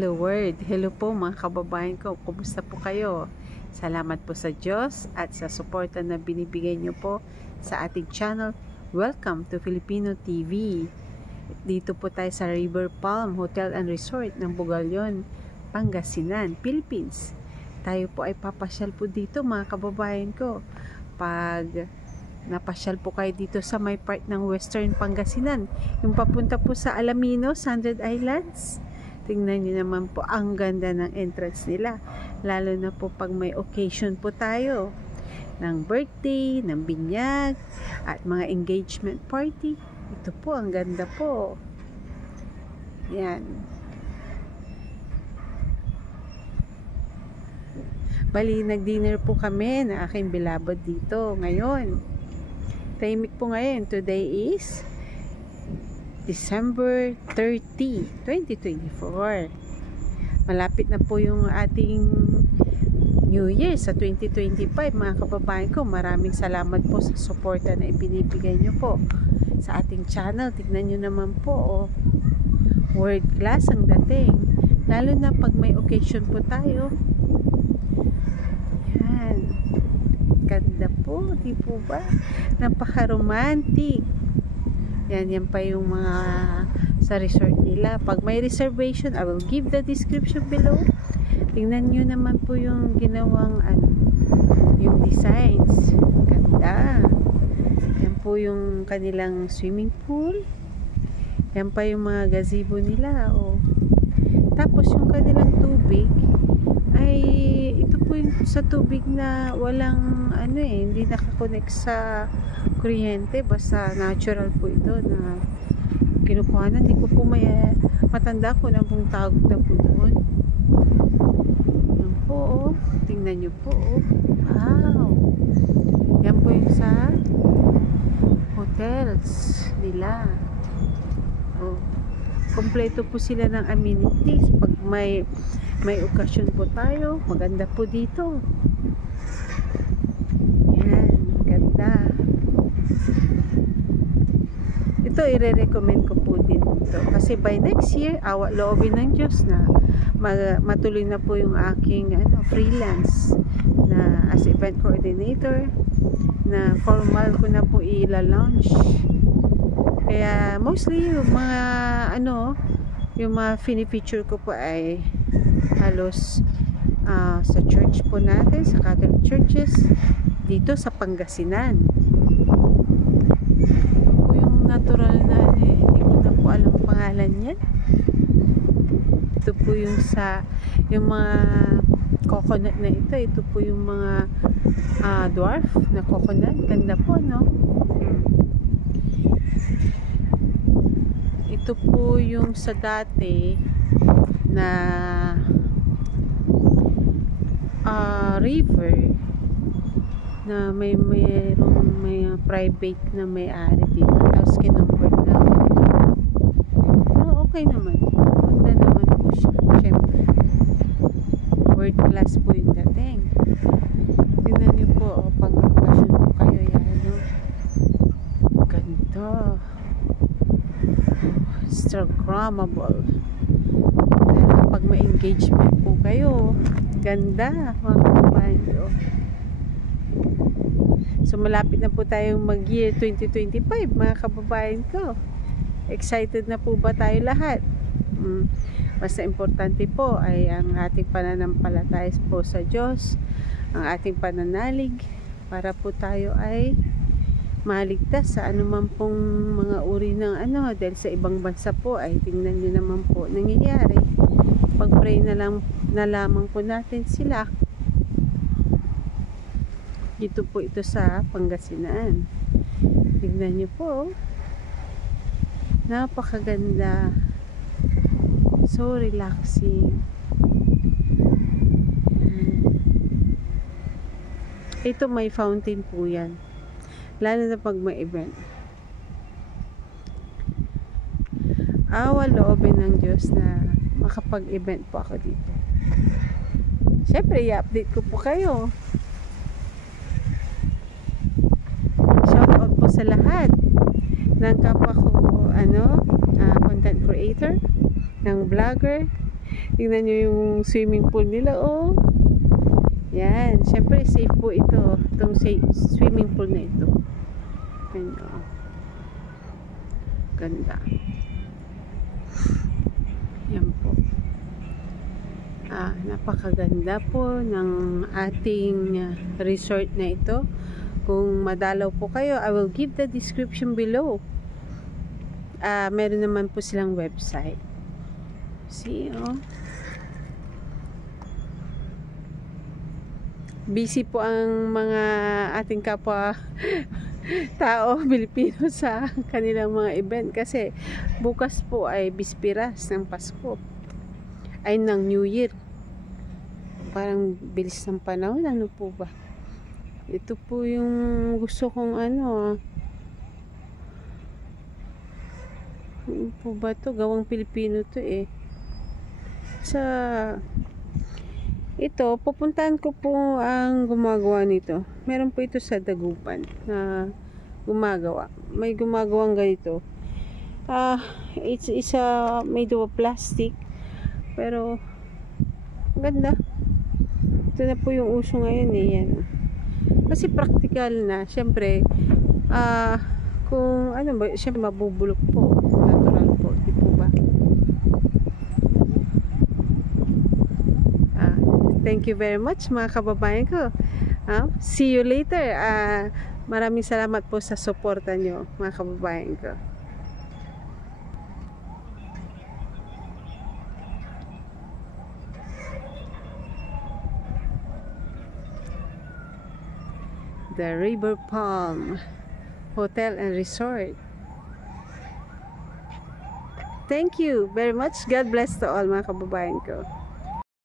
Hello world, hello po mga kababayan ko, kumusta po kayo? Salamat po sa Diyos at sa suporta na binibigay niyo po sa ating channel. Welcome to Filipino TV. Dito po tayo sa River Palm Hotel and Resort ng Bugalyon, Pangasinan, Philippines. Tayo po ay papasyal po dito mga kababayan ko. Pag napasyal po kayo dito sa may part ng Western Pangasinan, yung papunta po sa Alaminos, Sandred Islands. Tingnan nyo naman po, ang ganda ng entrance nila. Lalo na po pag may occasion po tayo. Ng birthday, ng binyag, at mga engagement party. Ito po, ang ganda po. Yan. Bali, nag-dinner po kami na aking bilabad dito ngayon. Tahimik po ngayon. Today is December 30, 2024. Malapit na po yung ating New Year sa 2025 mga kababayan ko. Maraming salamat po sa suporta na ibinibigay nyo po sa ating channel. Tignan nyo naman po, oh. World class ang dating. Lalo na pag may occasion po tayo. Yan. Ganda po, di po ba? Napaka-romantic. Yan pa yung mga sa resort nila. Pag may reservation, I will give the description below. Tingnan nyo naman po yung ginawang yung designs. Ganda. Yan po yung kanilang swimming pool. Yan pa yung mga gazebo nila. Oh. Tapos yung kanilang tubig ay ito po yung sa tubig na walang hindi nakakonect sa kuryente, basta natural po ito na kinukuhanan. Hindi ko po matanda ko na pong tawag na po doon. Yan po, oh. Tingnan nyo po, oh. Wow. Yan po yung sa hotels nila. Oh. Kompleto po sila ng amenities. Pag may okasyon po tayo, maganda po dito. Yan, ganda. Ito i-recommend ko po din ito. Kasi by next year, awa loobin ng Diyos na matuloy na po yung aking freelance na as event coordinator, na formal ko na po i-launch. Kaya mostly yung mga yung mga fini-feature ko po ay halos sa church po natin, sa Catholic churches dito sa Pangasinan. Natural na hindi ko na po alam pangalan niya. Ito po yung yung mga coconut na ito po yung mga dwarf na coconut. Ganda po, no? Ito po yung sa dati na river na may private na may-ari dito, tapos kinumport na pero okay naman, maganda naman po siya. Syempre world class po yung dating. Tingnan niyo po, pang okasyon po kayo yan, no? Ganda, instagrammable, lalo pag may engagement po kayo. Ganda mga kababayan ko. So malapit na po tayong mag year 2025 mga kababayan ko. Excited na po ba tayo lahat? Basta importante po ay ang ating pananampalataya po sa Diyos, ang ating pananalig para po tayo ay maligtas sa anuman pong mga uri ng dahil sa ibang bansa po ay tingnan nyo naman po nangyayari. Pag-pray na lamang po natin sila. Dito po ito sa Pangasinan. Tignan nyo po. Napakaganda. So relaxing. Ito may fountain po yan. Lalo na pag may event. Awa loobin ng Diyos na makapag-event po ako dito. Siyempre, i-update ko po kayo. Shoutout po sa lahat ng kapwa ko content creator, ng vlogger, Tingnan nyo yung swimming pool nila, oh. Yan, syempre safe po ito, itong swimming pool na ito. Ayan, oh. Ganda. Yan po. Napakaganda po ng ating resort na ito. Kung madalaw po kayo, I will give the description below. Meron naman po silang website. See, oh. Busy po ang mga ating kapwa tao Pilipino sa kanilang mga event kasi bukas po ay bispiras ng Pasko ay ng New Year. Parang bilis ng panahon, ano po ba? Ito po yung gusto kong ano po ba to? Gawang Pilipino to eh. Ito, pupuntahan ko po ang gumagawa nito. Meron po ito sa Dagupan na gumagawa. May gumagawang ganito. It's made of plastic. Pero, ganda. Ito na po yung uso ngayon eh. Yan. Kasi practical na. Siyempre, kung ano ba, siyempre mabubulok po. Natural po. Di po ba? Thank you very much mga kababayan ko. See you later. Maraming salamat po sa suporta nyo mga kababayan ko. The River Palm Hotel and Resort. Thank you very much. God bless to all mga kababayan ko.